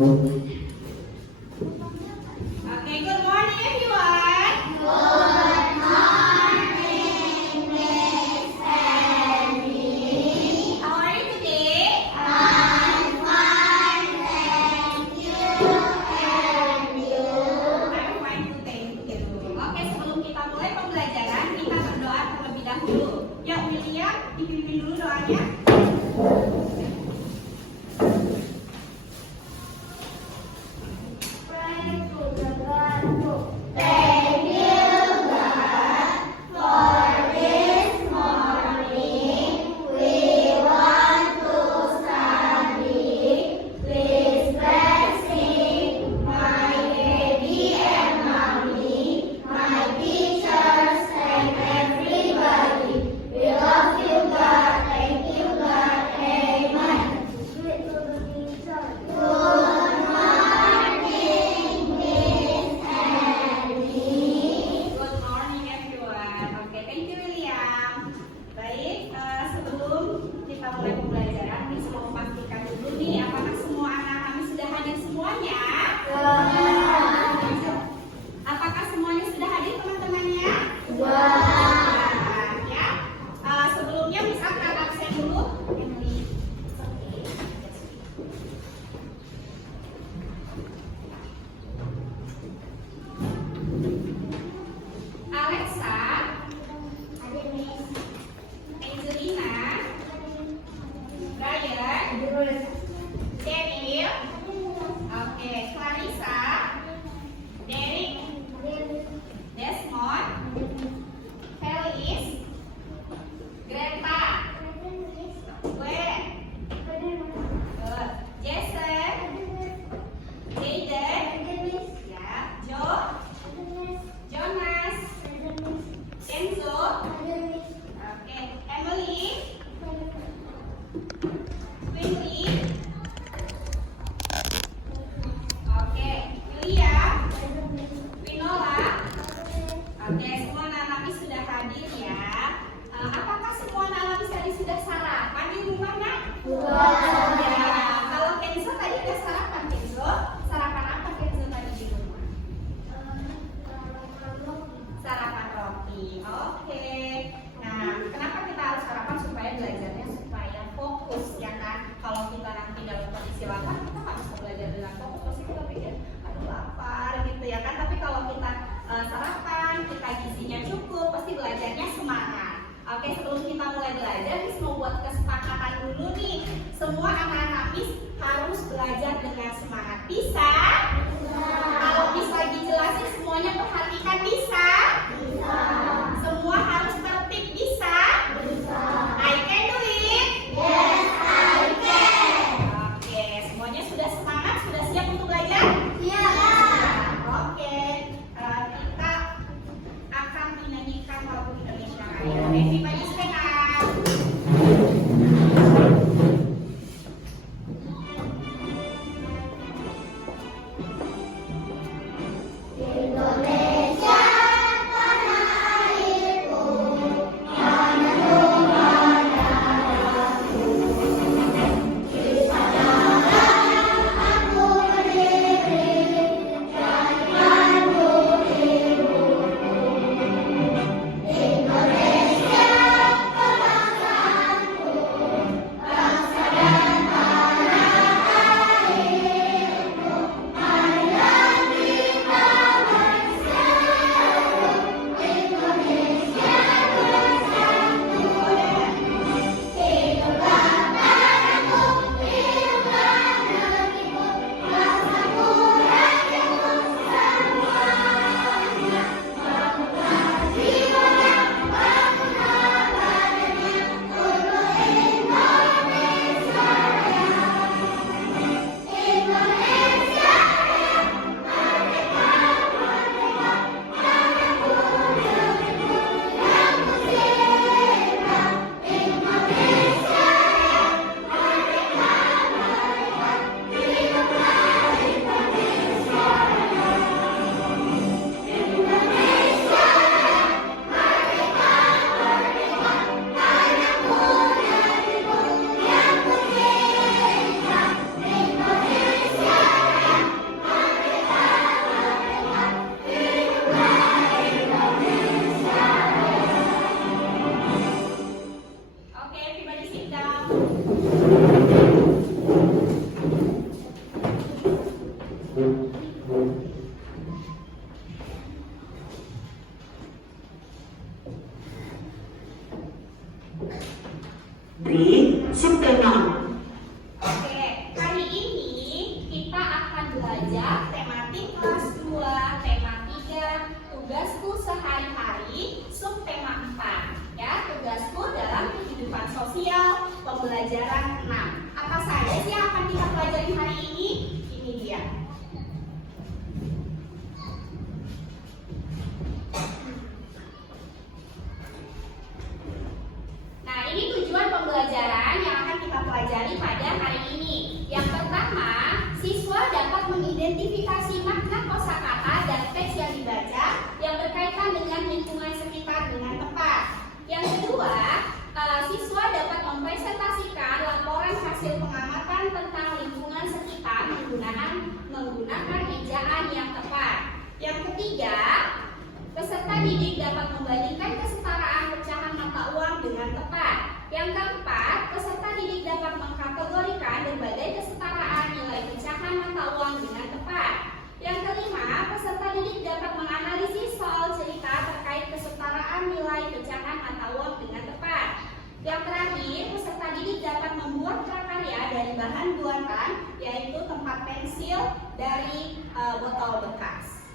Okay, good morning everyone. Good morning, Miss Annie. How are you today? I'm fine, thank you. And you? I'm fine too, thank you. Oke, sebelum kita mulai pembelajaran, kita berdoa terlebih dahulu. Yuk, William, dipimpin dulu doanya. Pray to the God who thank you, God, for this morning. We want to study. Please blessing my daddy and mommy, my teachers and everybody. We love you, God. Thank you, God. Amen. Good morning, Miss Annie. Good morning everyone. Oke, thank you William. Baik, sebelum kita mulai pembelajaran, Miss mau pastikan dulu nih, apakah semua anak kami sudah hadir semuanya? Apakah semuanya sudah hadir teman-temannya? Ya. Sebelumnya Miss akan absen dulu. Alexa, Angelina, Brian, Daniel, oke, Clarissa, Derek, Desmond, Felis, Greta, Gwen, Jason, Jaden, ya, Joe, Jonas, Kenzo, oke, Emily, Winry, subtema. Oke, hari ini kita akan belajar tematik kelas 2, tema 3, tugasku sehari-hari, subtema 4. Ya, tugasku dalam kehidupan sosial, pembelajaran 6. Apa saja sih yang akan kita pelajari hari ini? Ini dia. Nah, ini tujuan pembelajaran yang akan kita pelajari pada hari ini. Yang pertama, siswa dapat mengidentifikasi makna kosakata dan teks yang dibaca yang berkaitan dengan lingkungan sekitar dengan tepat. Yang kedua, siswa dapat mempresentasikan laporan hasil pengamatan tentang lingkungan sekitar menggunakan ejaan yang tepat. Yang ketiga, peserta didik dapat membandingkan kesetaraan pecahan mata uang dengan tepat. Yang keempat, peserta didik dapat mengkategorikan berbagai kesetaraan nilai pecahan mata uang dengan tepat. Yang kelima, peserta didik dapat menganalisis soal cerita terkait kesetaraan nilai pecahan mata uang dengan tepat. Yang terakhir, peserta didik dapat membuat prakarya dari bahan buatan, yaitu tempat pensil dari botol bekas.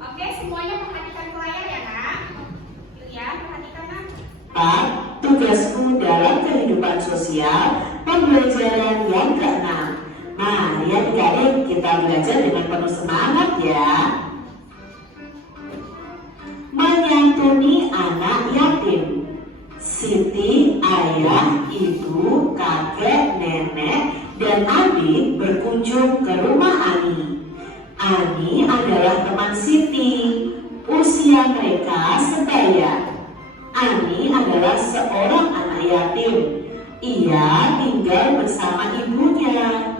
Oke, semuanya perhatikan ke layar ya, Nak. Ya, perhatikan, Nak. Pak, tugasku dalam kehidupan sosial, pembelajaran yang ke-6. Nah, ya adik-adik, kita belajar dengan penuh semangat ya. Menyantuni anak yatim. Siti, ayah, ibu, kakek, nenek, dan adik berkunjung ke rumah Ani. Ani adalah teman Siti. Usia mereka sebaya. Ani adalah seorang anak yatim. Ia tinggal bersama ibunya.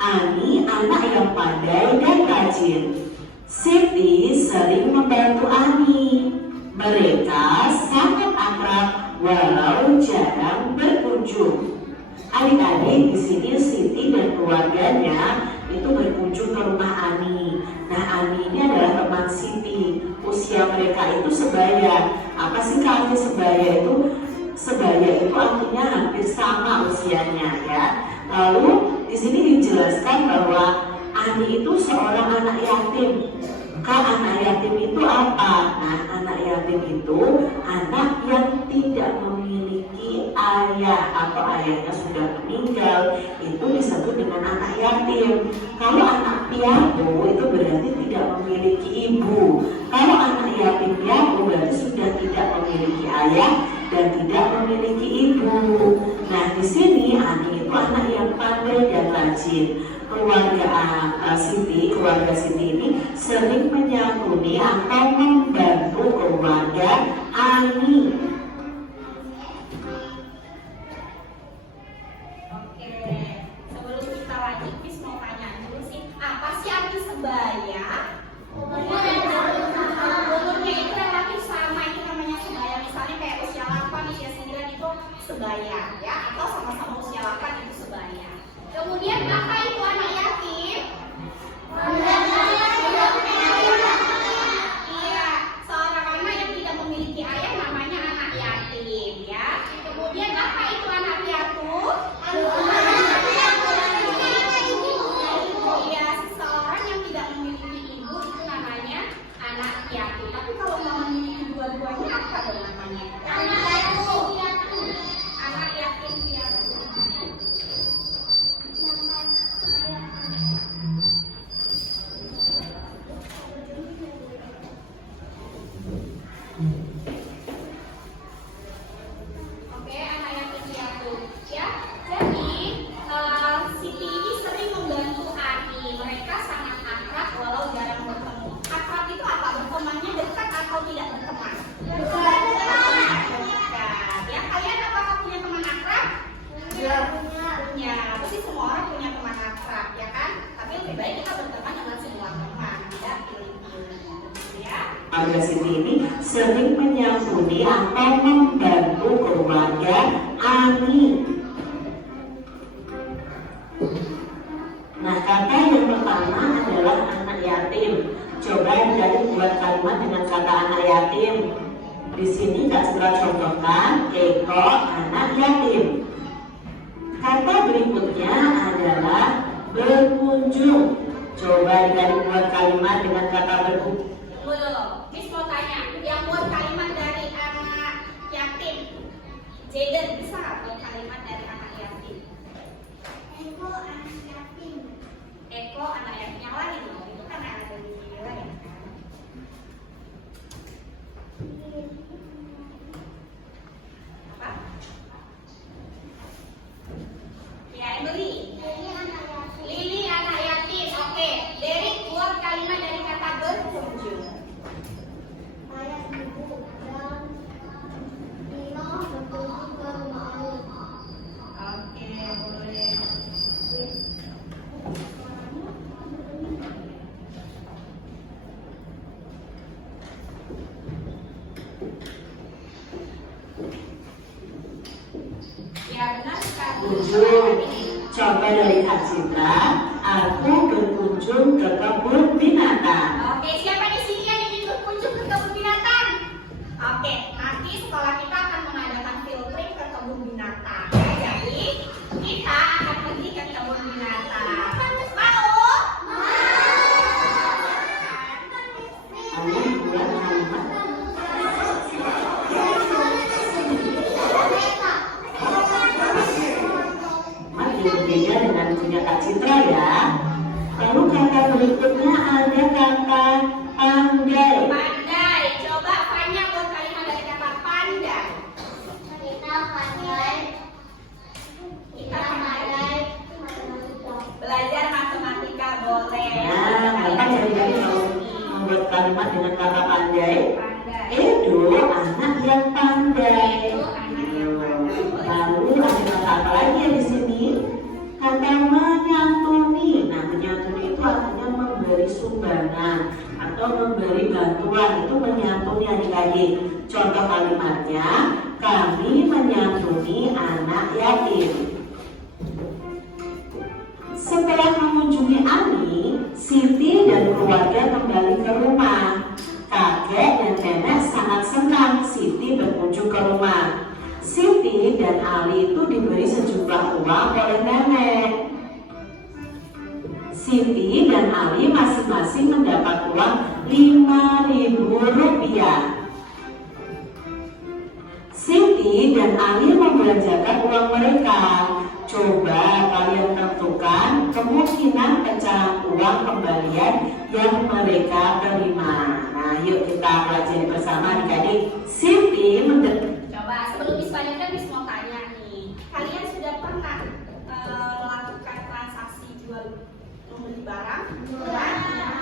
Ani anak yang pandai dan rajin. Siti sering membantu Ani. Mereka sangat akrab walau jarang berkunjung. Adik-adik, di sini Siti dan keluarganya itu berkunjung ke rumah Ani. Nah, Ani ini adalah teman Siti. Usia mereka itu sebaya. Apa sih arti sebaya itu? Sebaya itu artinya hampir sama usianya ya. Lalu di sini dijelaskan bahwa Ani itu seorang anak yatim. Maka anak yatim itu apa? Nah, anak yatim itu anak yang tidak memiliki ayah atau ayahnya sudah meninggal. Itu disebut dengan anak yatim. Kalau anak piatu itu berarti tidak memiliki ibu. Kalau anak yatim piatu berarti sudah tidak memiliki ayah dan tidak memiliki ibu. Nah, di sini Ani itu anak yang pandai dan rajin. Keluarga Siti ini sering menyantuni atau membantu keluarga Ani. Oke, sebelum kita lanjut, Miss mau tanya dulu sih, apa sih arti sebaya? Umurnya itu relatif sama, itu namanya sebaya. Misalnya kayak usia 8, usia 9 itu sebaya, ya, atau sama-sama usia 8 itu sebaya. Kemudian apa itu anak yatim? Iya, seorang anak yang tidak memiliki ayah namanya anak yatim, ya. Kemudian apa itu anak piatu? Iya, seseorang yang tidak memiliki ibu itu namanya anak piatu. Tapi kalau nggak memiliki dua-duanya apa dong namanya? Anak yatim piatu. Anak yatim piatu. Oke, anak yatim piatu ya. Jadi Siti ini sering membantu Ani. Mereka sangat akrab walau jarang bertemu. Akrab itu apa? Bertemannya dekat atau tidak berteman? Dekat. Ya, kalian apakah punya teman akrab? Ya, punya. Pasti semua orang punya teman akrab, ya kan? Tapi lebih baik kita berteman dengan semua teman, tidak pilih-pilih, ya. Keluarga Siti ini sering menyantuni atau membantu keluarga Ani. Nah, kata yang pertama adalah anak yatim. Coba jadi buat kalimat dengan kata anak yatim. Di sini Kak Citra contohkan Eko anak yatim. Kata berikutnya adalah berkunjung. Coba dikali buat kalimat dengan kata berkunjung. Miss mau tanya, yang buat kalimat dari anak yatim, Jaden bisa buat kalimat dari anak yatim? Eko anak yatim. Eko anak yatim yang lain loh, itu kan anak dari lain kan? Apa? Ya, Emily. Lili anak yatim, oke. Derek buat kalimat dari kata berkunjung. Ayah, ibu, dan Nino berkunjung ke rumah Ali. Oke, boleh. Ya, benar sekali. Kunjung. Coba dari Kak Citra, aku berkunjung ke kebun binatang. Oke, siapa di sini yang ingin berkunjung ke kebun binatang? Oke, nanti sekolah kita akan mengadakan field trip ke kebun binatang. Jadi, kita akan pergi ke kebun binatang. Mau? Ayah buat kalimat. Berbeda dengan punya Kak Citra ya. Lalu kata berikutnya ada kata pandai. Pandai. Coba Fanya buat kalimat dari kata pandai. Kita pandai. Kita pandai belajar matematika boleh. Nah, Bapak jadi mau membuat kalimat dengan kata pandai. Pandai. Edo anak yang pandai. Itu anak yang pandai. Lalu ada kata apa lagi ya di sini? Kata menyantuni. Nah, menyantuni itu artinya memberi sumbangan atau memberi bantuan. Itu menyantuni adik-adik. Contoh kalimatnya, kami menyantuni anak yatim. Setelah mengunjungi Ani, Siti dan keluarga kembali ke rumah. Kakek dan nenek sangat senang Siti berkunjung ke rumah. Siti dan Ali itu diberi sejumlah uang oleh nenek. Siti dan Ali masing-masing mendapat uang Rp5.000. Siti dan Ali membelanjakan uang mereka. Coba kalian tentukan kemungkinan pecahan uang kembalian yang mereka terima. Nah, yuk kita pelajari bersama adik-adik. Siti Coba sebelum diselanjutkan Miss mau tanya nih, kalian sudah pernah melakukan transaksi jual membeli barang? Pernah?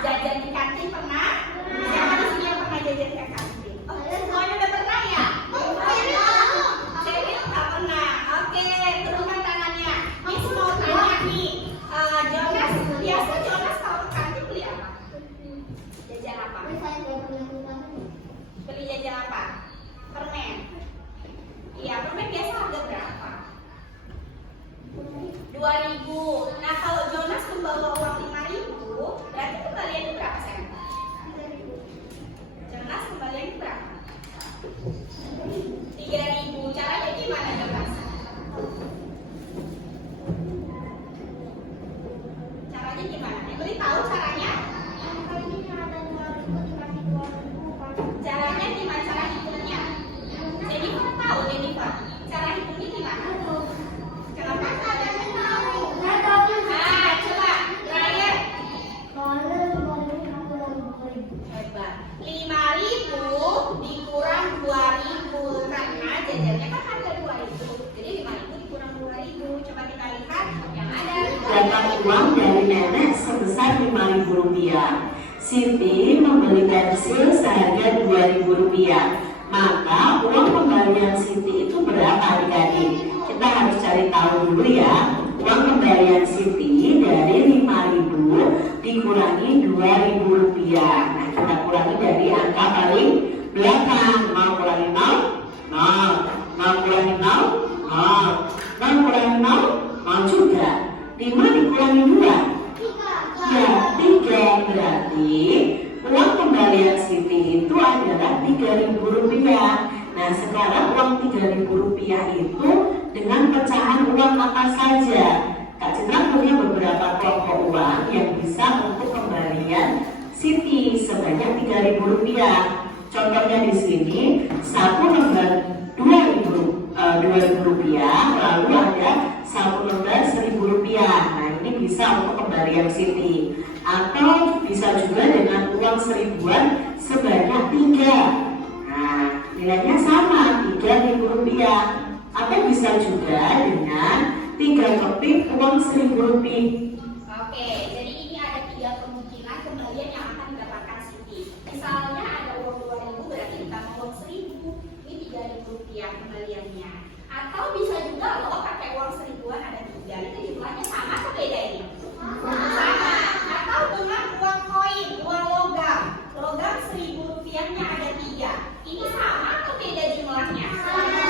Jajan di kantin pernah? Siapa di sini yang pernah jajan ke kantin? Oh, semuanya udah pernah ya? Jadi nggak pernah. Oke, turunkan tangannya. Miss mau tanya nih, Jonas, biasa Jonas kalau ke kantin beli apa? Jajan apa? Beli jajan apa? Permen. Iya, permen biasa harga berapa? 2.000. Nah, kalau Jonas membawa uang 5.000, berarti kembaliannya berapa, sayang? 3.000. Jonas kembaliannya berapa? 3.000. Caranya gimana, Jonas? Caranya gimana? Emily tahu caranya? Caranya gimana? Cara hitungnya? Jennifer tahu, Jennifer. Cara hitungnya gimana? Kenapa? Nah, coba, Ryan. Hebat. 5.000 dikurang 2.000 karena jajannya kan harga 2.000. Jadi 5.000 dikurang 2.000. Coba kita lihat yang ada. dapat uang dari nenek sebesar Rp5.000. Siti membeli pensil seharga Rp2.000. Maka uang kembalian Siti itu berapa adik-adik? Kita harus cari tahu dulu ya. Uang kembalian Siti dari 5.000 dikurangi Rp2.000. Nah, kita kurangi dari angka paling belakang. Mau kurangi 0? 0. Mau kurangi 0? 0. Mau kurangi 0? Mau juga. 5 dikurangi 2? Ya, 3. Berarti uang Rp3.000 itu dengan pecahan uang apa saja? Kak Citra punya beberapa kelompok uang yang bisa untuk kembalian Siti sebanyak Rp3.000. Contohnya di sini satu lembar Rp2.000, lalu ada satu lembar Rp1.000. Nah, ini bisa untuk kembalian Siti. Atau bisa juga dengan uang seribuan sebanyak 3. Nah, nilainya sama Rp3.000. Atau bisa juga dengan 3 keping uang Rp1.000. Oke, jadi ini ada 3 kemungkinan kembalian yang akan didapatkan Siti. Misalnya ada uang 2.000 berarti ditambah uang 1.000, ini Rp3.000 kembaliannya. Atau bisa juga loh pakai uang seribuan ada 3, itu jumlahnya sama atau beda ini? Sama. Atau dengan uang koin, uang logam Rp1.000-nya ada 3, ini sama atau beda jumlahnya? Sama.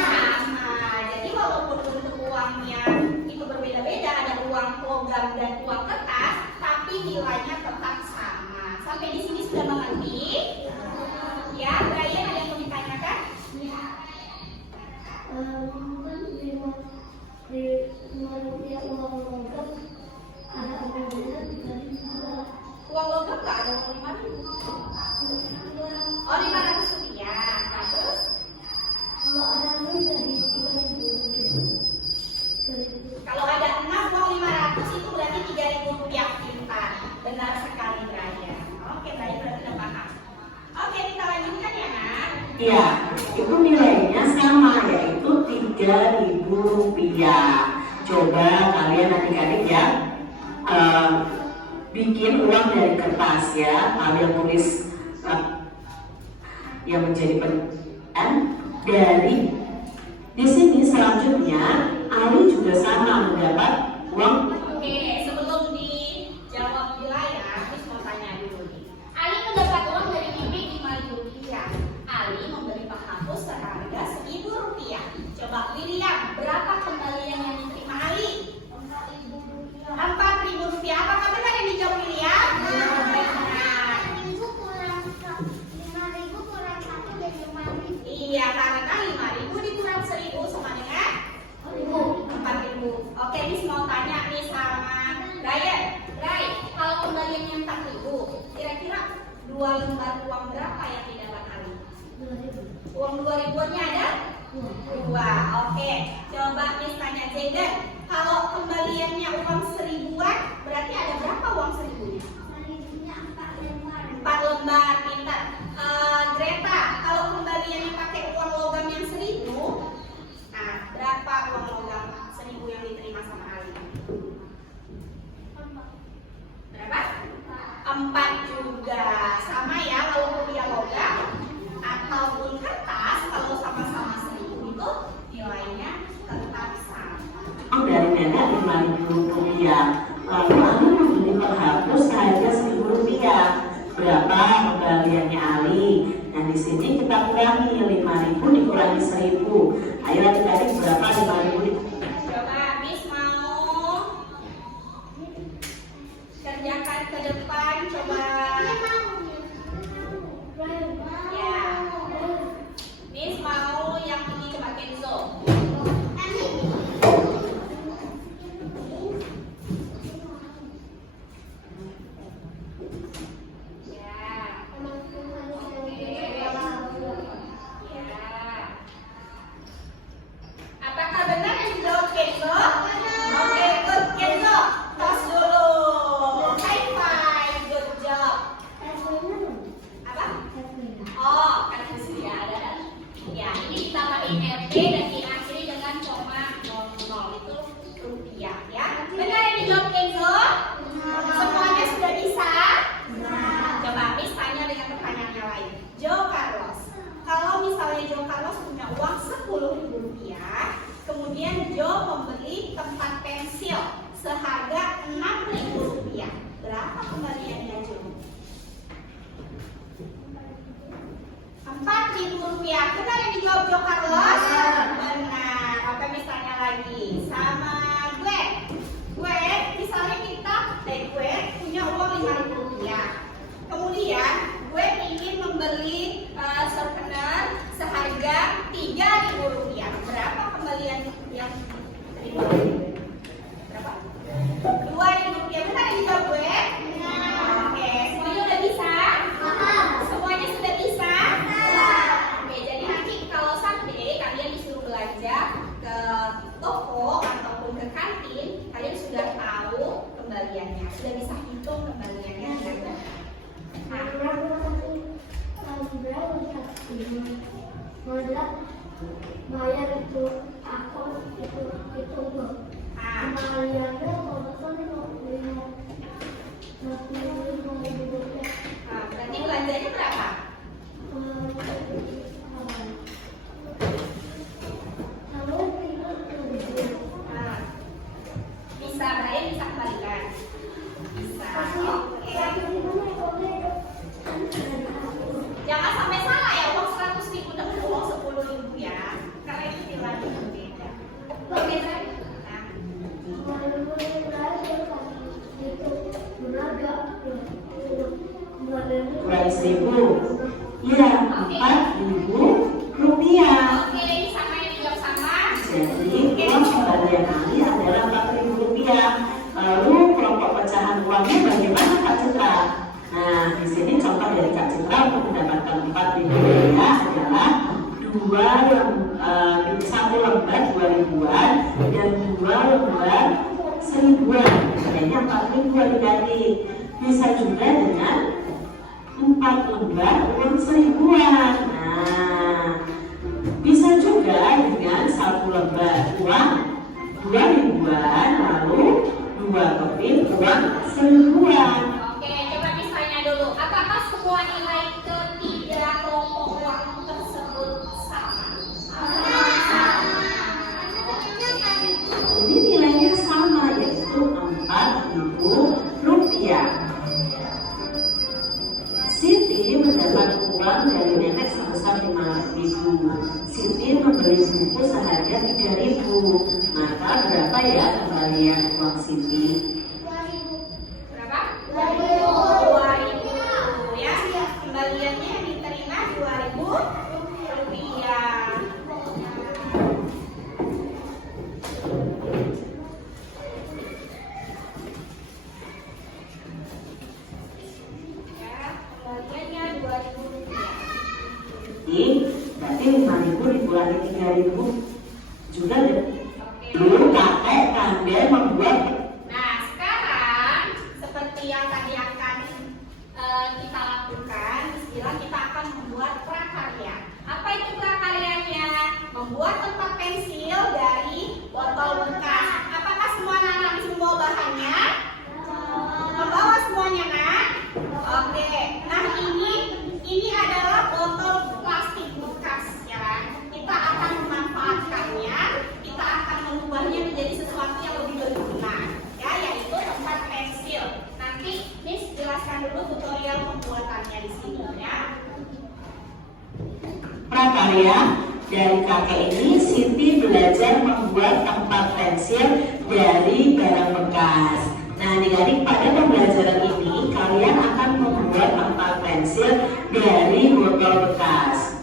Jadi walaupun bentuk uangnya itu berbeda-beda, ada uang logam dan uang kertas, tapi nilainya tetap sama. Sampai di sini sudah mengerti? Ya, Brian ada yang mau ditanyakan? Uang logam nggak ada uang 5.000. Oh, Rp500. Nah, terus? Kalau ada 6 uang 500 itu berarti Rp3.000. Pintar. Benar sekali, Brian. Oke, Brian berarti udah paham. Oke, kita lanjutkan ya, Nak. Ya, itu nilainya sama, yaitu Rp3.000. Coba kalian adik-adik ya bikin uang dari kertas ya, kalian tulis yang menjadi penilaian dari. Di sini selanjutnya Ali juga sama mendapat uang. Oke, sebelum dijawab wilayah, Miss mau tanya dulu nih. Ali mendapat uang dari Bibi Rp5.000. Ali membeli penghapus seharga Rp1.000. Coba William, berapa kembalian yang diterima Ali? Rp4.000. Apakah benar yang dijawab William? Benar. 5.000 kurang 1 jadi 5.000. Iya, karena 5.000 dikurang 1.000 sama dengan 4.000. Oke, Miss mau tanya nih sama Ryan. Ray, kalau kembaliannya 4.000, kira-kira 2 lembar uang berapa yang didapat Ali? Uang 2.000-nya ada? 2. Oke, coba Miss tanya Zayden. Kalau kembaliannya uang 1.000-an, berarti ada berapa uang 1.000-nya? 4 lembar, pintar. Greta, kalau kembaliannya pakai uang logam yang 1.000, nah berapa uang logam 1.000 yang diterima sama Ali? Berapa? 4 juga. Sama ya, kalau rupiah logam ataupun kertas, kalau sama-sama 1.000 itu nilainya tetap sama. Dari nenek Rp5.000. Lalu Ali membeli penghapus seharga Rp1.000. Berapa kembaliannya Ali? Nah, di sini kita kurangi 5.000 dikurangi 1.000. Ayo adik-adik, berapa 5.000? Coba Miss mau kerjakan ke depan, coba. Ya, Miss mau yang ini, coba Kenzo. Apakah benar yang dijawab Kenzo? Oke, good Kenzo. Tos dulu. High five, good job. Apa? Oh, kan sudah ada. Ya, ini ditambahin RT dan diakhiri dengan koma 00 itu rupiah ya. Benar yang dijawab Kenzo? Semuanya sudah bisa? Coba Miss tanya dengan pertanyaan yang lain. Joe Carlos, kalau misalnya Joe Carlos punya uang Rp10.000, kemudian Joe membeli tempat pensil seharga Rp6.000, berapa kembaliannya Joe? Rp4.000. Benar yang dijawab Joe Carlos? Benar. Oke, Miss tanya lagi sama gue. Gue, misalnya gue punya uang Rp5.000. Kemudian gue ingin membeli souvenir seharga Rp3.000. Modal bayar itu aku itu Nah, kembaliannya kalau kan berarti belanjanya berapa? Nah, bisa bayar, bisa kembalikan. Bisa. Oke. Jangan sampai salah ya, uang 100.000 dengan uang 10.000 ya. Karena itu nilainya berbeda. Oke, nah. Kurang 1.000. Ya, 4.000 rupiah. Oke, ini sama yang dijawab sama. Jadi uang pembalian Ali adalah 4.000 rupiah. Lalu kelompok pecahan uangnya bagaimana Kak Citra? Nah, di sini contoh dari Kak Citra untuk mendapatkan 4.000 rupiah adalah satu lembar 2.000-an dan 2 lembar 1.000-an. Kayaknya 4.000 adik-adik. Bisa juga dengan 4 lembar uang 1.000-an. Nah, bisa juga dengan 1 lembar uang 2.000-an lalu 2 keping uang 1.000-an. Oke, coba misalnya dulu. Apakah semua nilai ketiga kelompok uang tersebut sama? Ini nilainya sama, yaitu 4.000 rupiah. Siti mendapat uang dari nenek sebesar 5.000. Siti membeli buku seharga 3.000. Maka berapa ya kembalian uang Siti? Berapa? 2.000 ya. Kembaliannya yang diterima 2.000 rupiah. Ya, kembaliannya 2.000 rupiah. Jadi berarti 5.000 dikurangi 3.000 juga deh. Oke. Dulu kakek pandai membuat. Nah, sekarang seperti yang tadi akan kita lakukan, istilah kita akan membuat prakarya. Apa itu prakaryanya? Membuat tempat pensil dari botol bekas. Apakah semua anak-anak di sini membawa bahannya? Membawa semuanya, Nak? Oke. Nah, ini adalah botol plastik bekas, ya kan? Kita akan memanfaatkannya, kita akan mengubahnya menjadi sesuatu yang lebih berguna, ya, yaitu tempat pensil. Nanti Miss jelaskan dulu tutorial pembuatannya di sini, ya. Prakarya dari kakek ini, Siti belajar membuat tempat pensil dari barang bekas. Nah, adik-adik, pada pembelajaran ini kalian akan membuat tempat pensil dari botol bekas.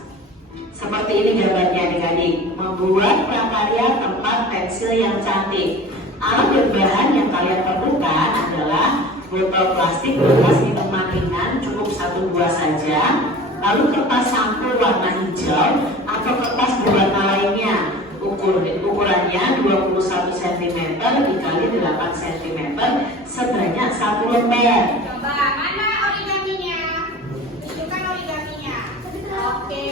Seperti ini gambarnya adik-adik, membuat prakarya tempat pensil yang cantik. Alat dan bahan yang kalian perlukan adalah botol plastik bekas minum ringan, cukup 1 buah saja. Lalu kertas sampul warna hijau atau kertas berwarna lainnya. Ukurannya 21 cm dikali 8 cm sebanyak 1 lembar. Coba, mana origaminya? Tunjukkan origaminya. Oke,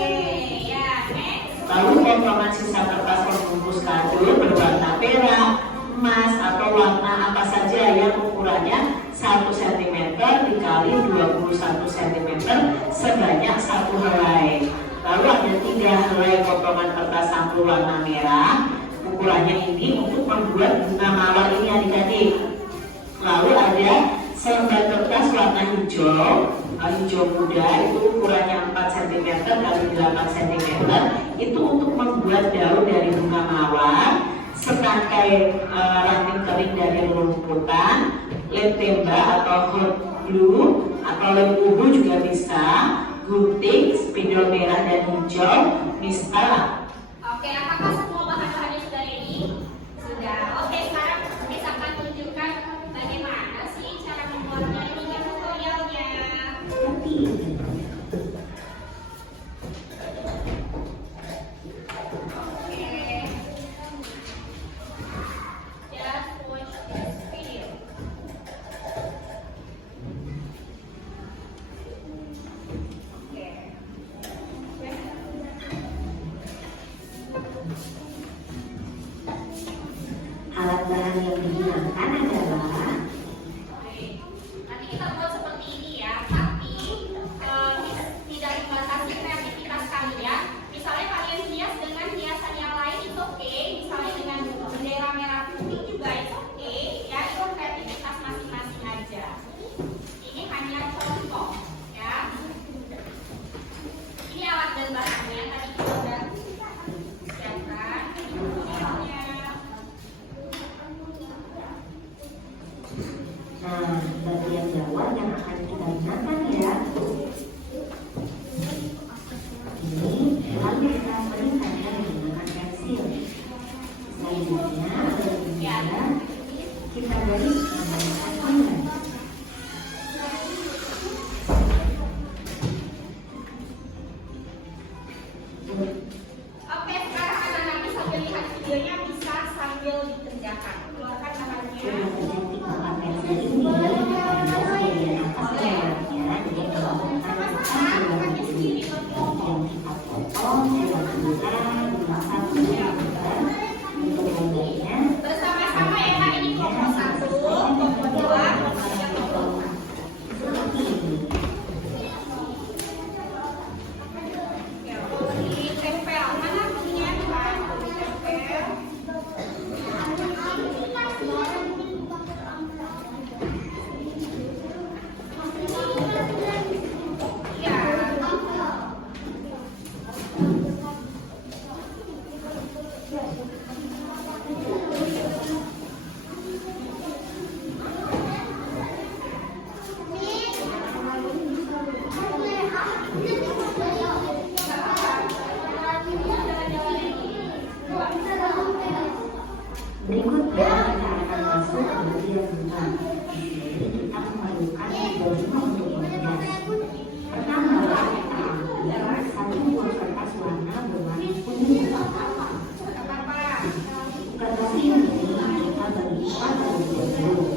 ya, next. Lalu potongan sisa kertas pembungkus kado berwarna perak, emas atau warna apa saja yang ukurannya 1 cm dikali 21 cm sebanyak 1 helai. Lalu ada 3 helai potongan kertas sampul warna merah. Ukurannya ini untuk membuat bunga mawar ini adik-adik. Lalu ada selembar kertas warna hijau muda, itu ukurannya 4 cm kali 8 cm. Itu untuk membuat daun dari bunga mawar. Setangkai ranting kering dari rumputan, lem tembak atau hot glue atau lem uhu juga bisa, gunting, spidol merah dan hijau, misal. Oke, apakah semua bahan-bahannya sudah ready? Sudah. Oke, sekarang kita akan tunjukkan bagaimana sih cara membuatnya. Ini kan tutorialnya. Oke. Just watch this video. Oke. bahan-bahannya tadi kita udah siapkan. Nah, bagian bawah yang akan kita gunakan ya. Ini lalu kita perintahkan menggunakan pensil. Selanjutnya, kita garis menggunakan tangan. Oke, sekarang anak-anak bisa melihat videonya, bisa sambil dikerjakan. Keluarkan tangannya. Bersama-sama ya Kak, ini kelompok 1, kelompok 2, kelompok 3, kelompok 4. Ya, ditempel. Mana bunyinya Tuhan? Ditempel. Ya. Berikutnya kita akan masuk ke bagian benang. Jadi kita memerlukan 25 untuk menghias. Pertama, kita ambil satu buah kertas warna berwarna kuning. Kertas ini kita bagi 4 bagian dulu.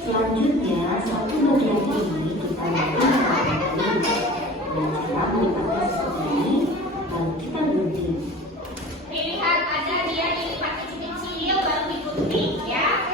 Selanjutnya, satu bagian ini kita lakukan dan setelah melipatnya seperti ini, lalu kita gunting. Dilihat ada dia dilipat kecil-kecil baru digunting ya.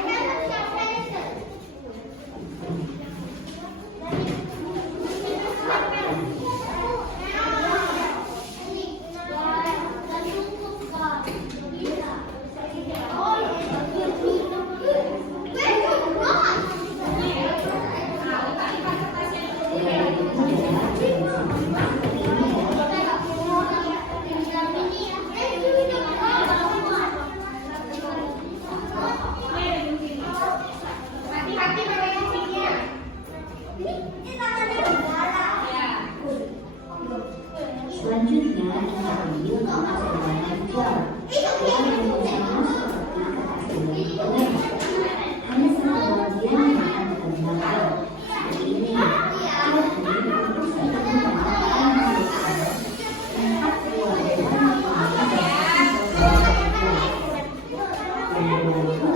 Hati-hati pakai kucingnya. Selanjutnya, kita ambil kertas berwarna hijau. Kita menggunakan seperti kertas berwarna kuning. Hanya satu bagian yang akan kita gunakan. Seperti ini. Jadi, untuk kita menggunakan 4 buah warna kuning dan 2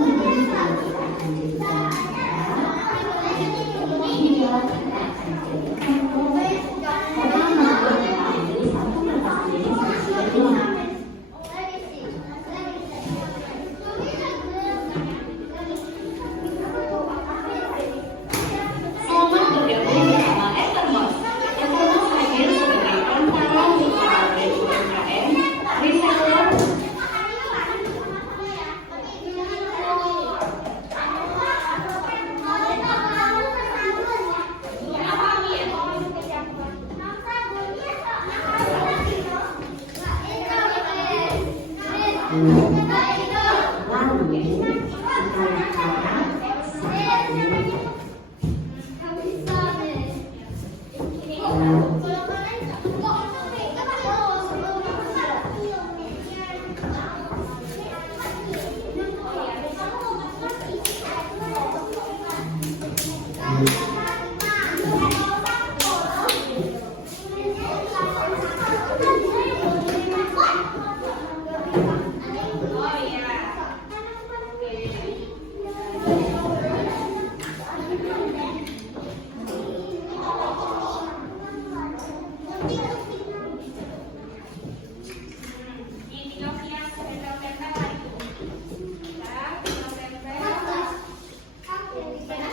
kuning kita akan jadikan Selamat bergabung bersama Evermos. Evermos hadir sebagai perantara kepada UMKM, reseller, lalu kita letakkan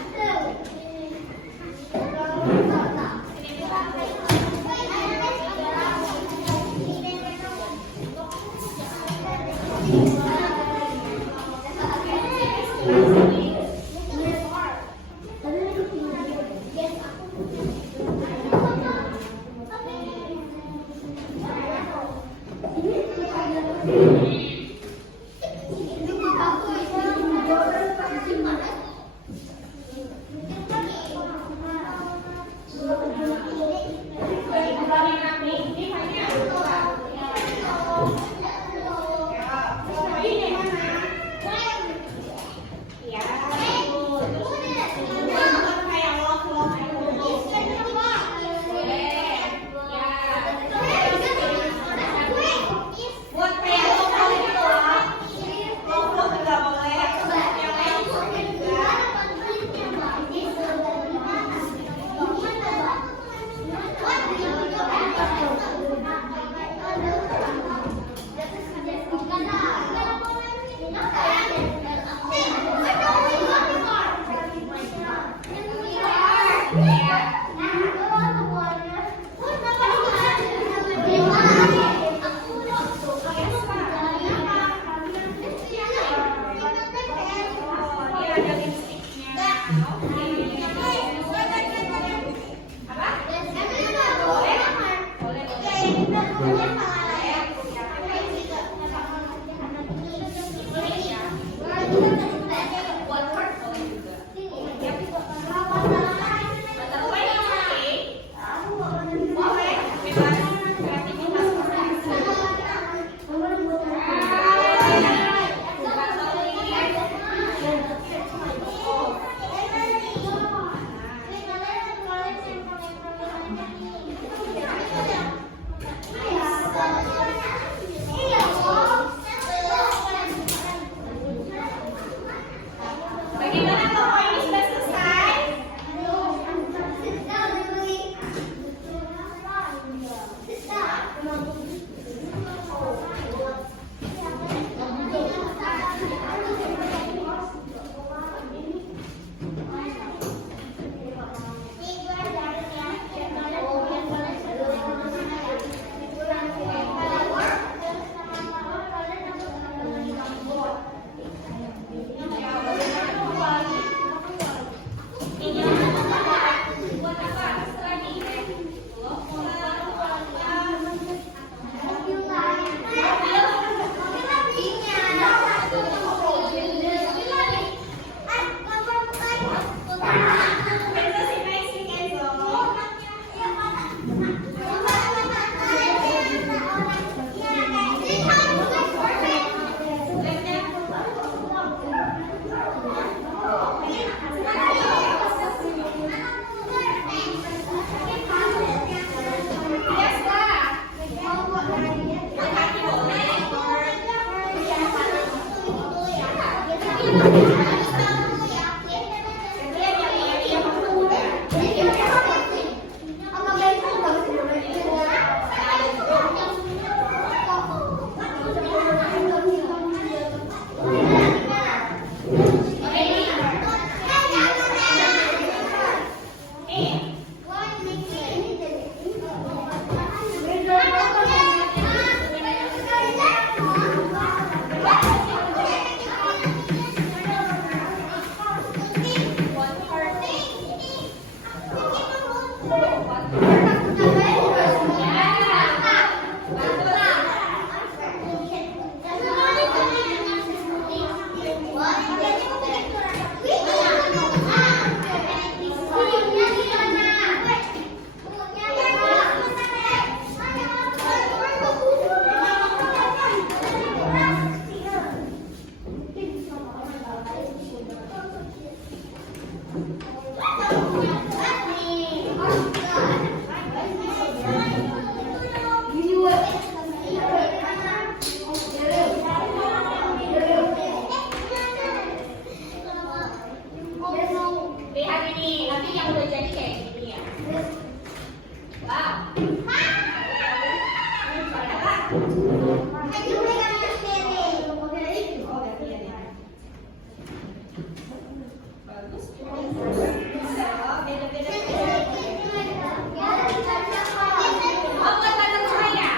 satu. Bagaimana kelompok ini sudah selesai? Buat apa? Setelah ini. Lihat ini, nanti yang udah jadi kayak gini ya. Wow. Bagus. Oh, buat tanam saya.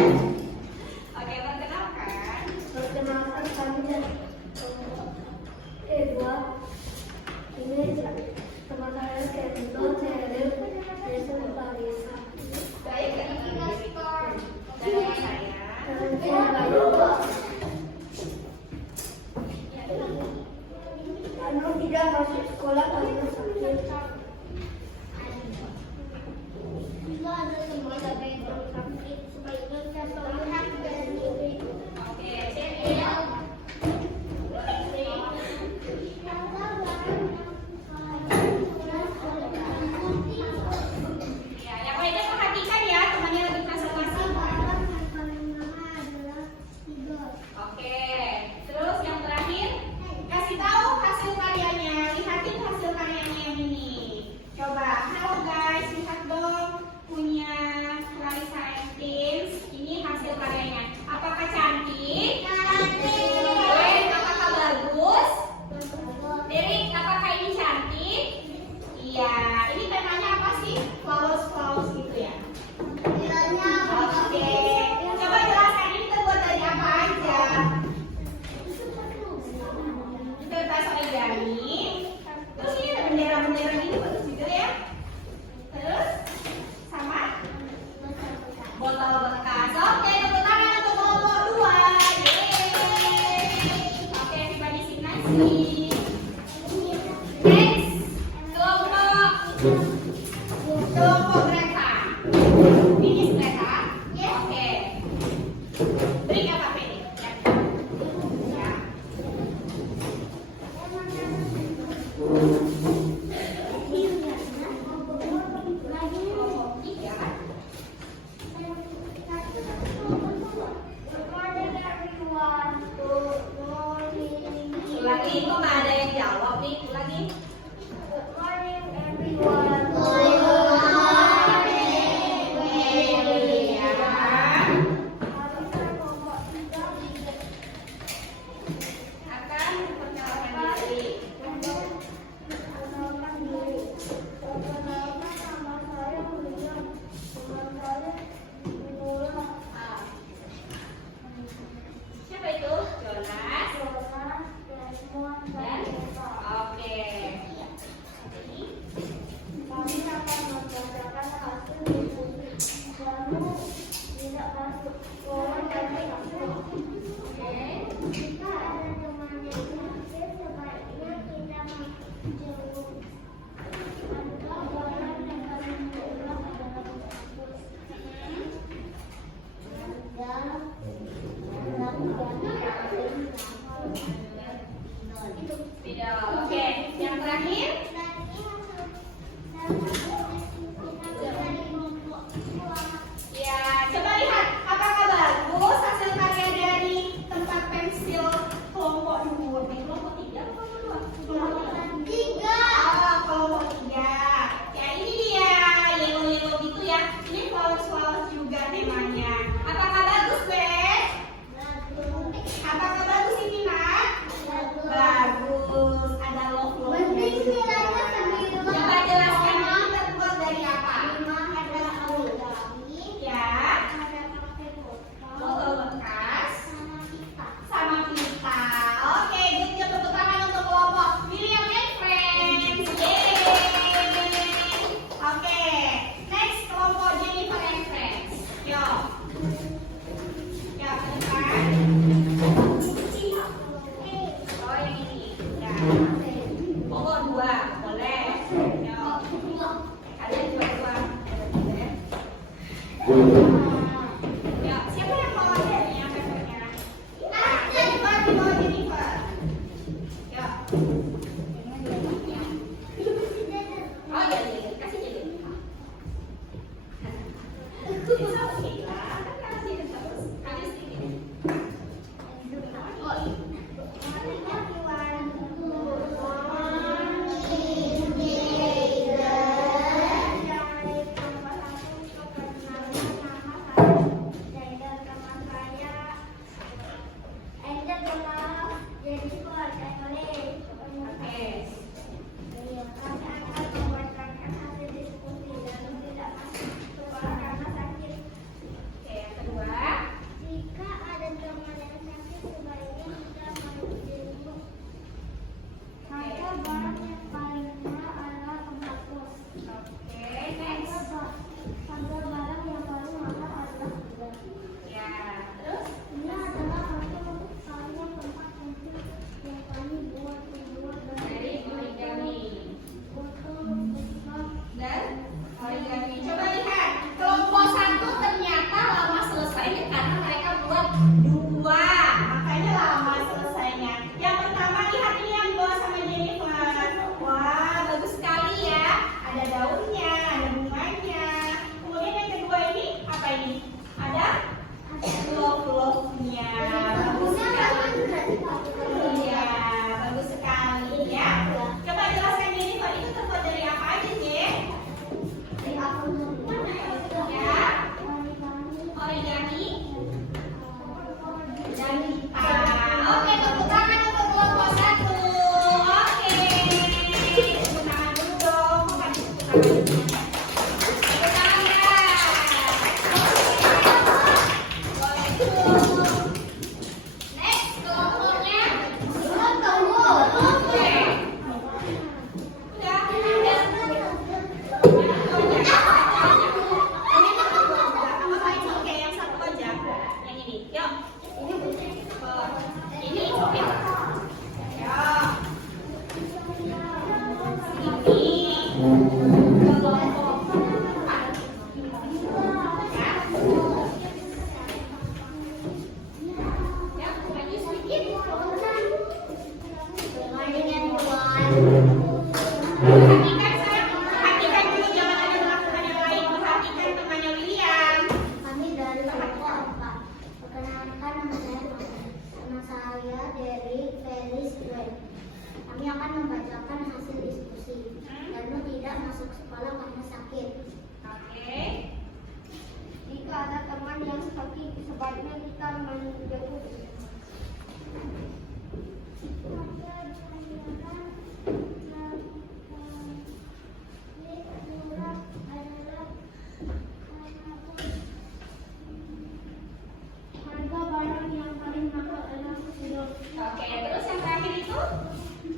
Oke, perkenalkan. Perkenalkan kami dari Edward. Ini teman saya Kento, Ceril, Jason, Parisa. Baik, dan nama saya. Anu tidak masuk sekolah karena sakit. Juga ada semua yang sakit supaya kita sehat dan hidup. Oke, Ceril. Ya, yang lainnya perhatikan ya, temannya lagi presentasi. Oke, terus yang terakhir kasih tahu hasil karyanya. Lihatin hasil karyanya yang ini. Coba, halo guys, lihat dong punya Clarissa and Teens. Ini hasil karyanya. Apakah cantik? Cantik. Apakah bagus? Derek, apakah ini cantik? Iya. Ini temanya apa sih? Flowers gitu ya. Oke. Coba jelaskan ini terbuat dari apa aja? Kertas origami. Terus ini ada bendera-bendera gitu bagus juga ya. Terus sama botol bekas. Oke, tepuk tangan untuk kelompok 2. Yeay. Oke, everybody sit nicely. Next, kelompok Greta. Finish Greta? Oke. Beri apa Feni? Ya. Kelompok 3 kan? Ulangi, kok nggak ada yang jawab nih? Ulangi. Akan memperkenalkan diri. Ah. Siapa itu? Jonas. Dan oke. Kami akan membacakan hasil diskusi. Kamu tidak masuk sekolah karena sakit. Oke. Jika ada teman yang sakit, sebaiknya kita menjenguk. Ada orang yang paling berulang adalah kampus. Tidak. Oke. Yang terakhir. Ya, coba lihat apakah bagus hasil karya dari tempat pensil kelompok 2. Kelompok 3 atau kelompok 2? Kelompok 3. Oh, kelompok 3. Ya, ini dia yellow Next, kelompoknya. Tunggu. Oke. Udah. Oke, yang satu aja. Yang ini. Yuk. Ini. Oke. Ya. Ini. Kelompok 4. Ya, maju sedikit. Perhatikan dulu, jangan ada melakukan yang lain. Perhatikan temannya William. Kami dari kelompok 4. Perkenalkan nama saya Dery Felis Dwen. Kami akan membacakan hasil diskusi. Danu tidak masuk sekolah karena sakit. Oke. Jika ada teman yang sakit, sebaiknya kita menjauh. Harga barang yang paling mahal adalah sidol. Oke, terus yang terakhir itu?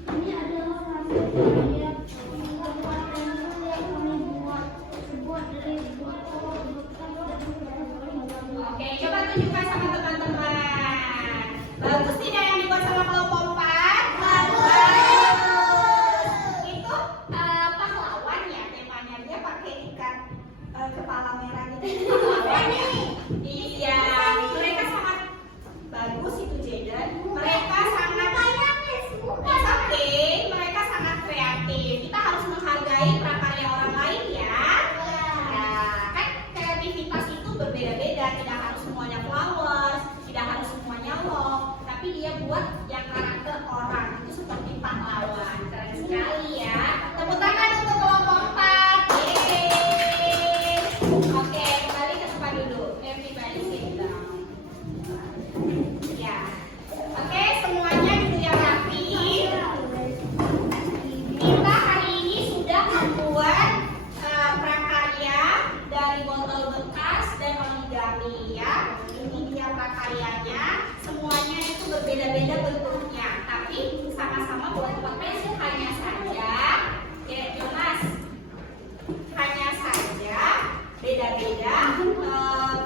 Ini adalah hasil karya membuat pensil yang kami buat. Terbuat dari botol bekas dan Oke, coba tunjukkan sama teman-teman. Bagus tidak yang dibuat sama kelompok 4? Bagus. Itu pahlawan ya temanya. Dia pakai ikat kepala merah gitu. Pahlawan ya? Iya. Mereka sangat bagus itu, Jaden. Mereka sangat oke, mereka sangat kreatif. Kita harus menghargai prakarya orang lain ya. Nah, kan kreativitas itu berbeda-beda. Tidak harus semuanya flowers, tidak harus semuanya love, tapi dia buat yang karakter orang itu seperti pahlawan. Keren sekali ya. Tepuk tangan untuk kelompok 4. Yeay. Oke, kembali ke tempat duduk. Everybody sit down. Ya. Oke, semuanya duduk yang rapi. Kita hari ini sudah membuat prakarya dari botol bekas dan origami ya. Ini dia prakaryanya. Semuanya itu berbeda-beda bentuknya, tapi sama-sama buat pensil hanya saja. Ya, Jonas. Hanya saja beda-beda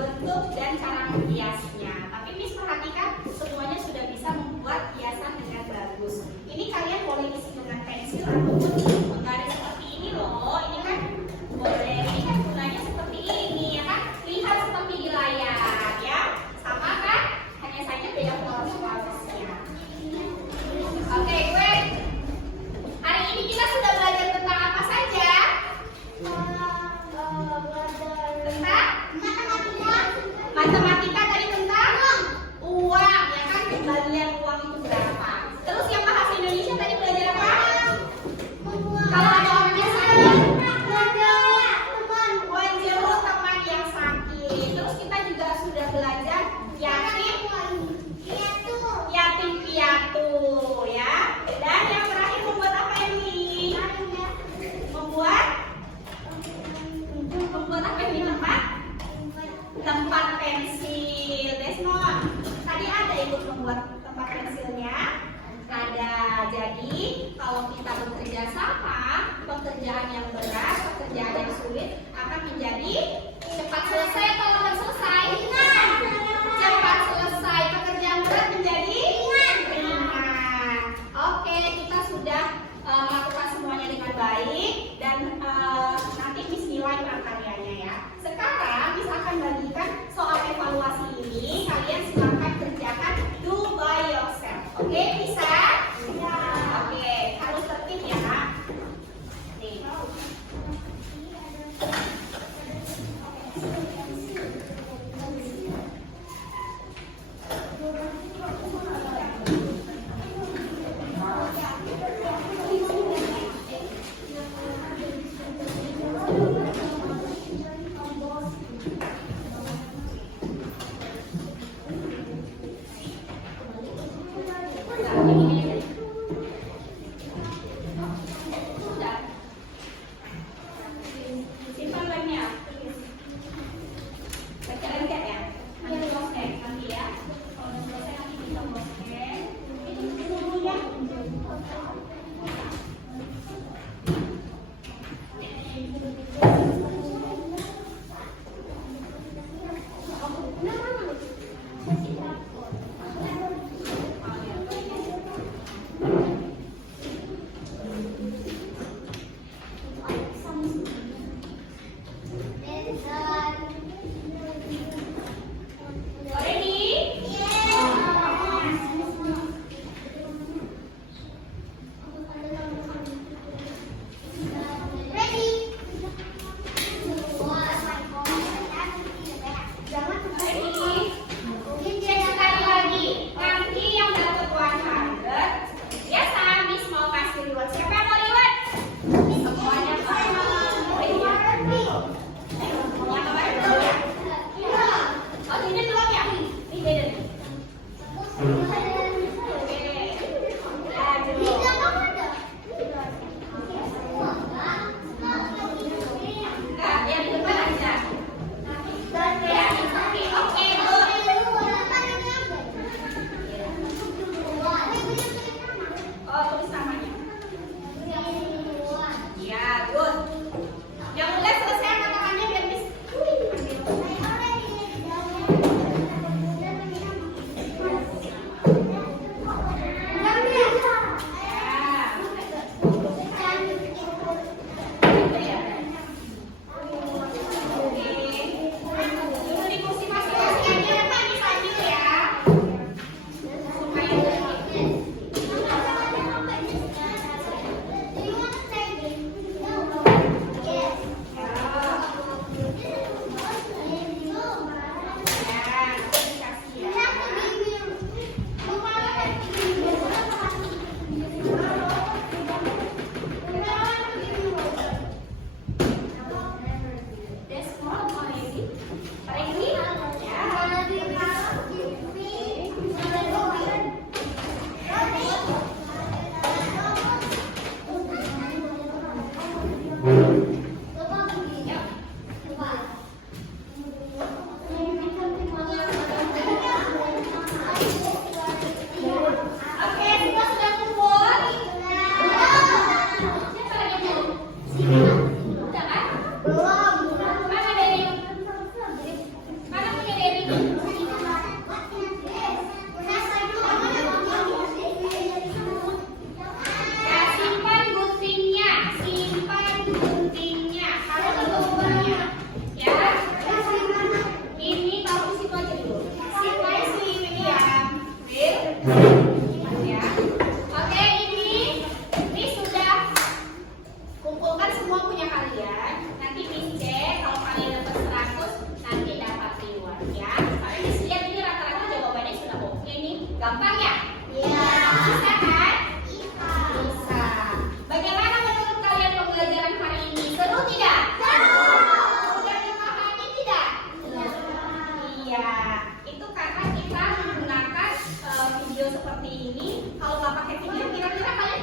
bentuk dan cara menghiasnya. Tapi Miss perhatikan semuanya sudah bisa membuat hiasan dengan bagus. Ini kalian boleh isi dengan pensil ataupun menggaris seperti ini loh. Ini kan boleh. Ini kan gunanya seperti ini ya kan? Lihat seperti di layar ya. Sama kan? Hanya saja beda flowers-flowersnya. Oke, Gwen. Hari ini kita sudah belajar tentang apa saja? Tentang matematika dari tentang uang ya kan, kembalian uang itu berapa. Terus yang bahasa Indonesia tadi belajar apa? Kalau ada orang yang sakit, wanjero teman yang sakit. Terus kita juga sudah belajar yatim piatu ya. Dan yang terakhir membuat apa ini? Membuat apa ini tempat pensil. Desmond, tadi ada ikut membuat tempat pensilnya? Ada. Jadi kalau kita bekerja sama, pekerjaan yang berat, pekerjaan yang sulit akan menjadi cepat selesai atau lambat selesai? Cepat selesai. Pekerjaan berat menjadi ringan. Oke, kita sudah melakukan semuanya dengan baik dan nanti Miss nilai prakaryanya ya. Sekarang Miss akan bagikan soal evaluasi ini. Kalian silakan kerjakan do by yourself. Oke, bisa? Oke. Video seperti ini, kalau nggak pakai video, kira-kira kalian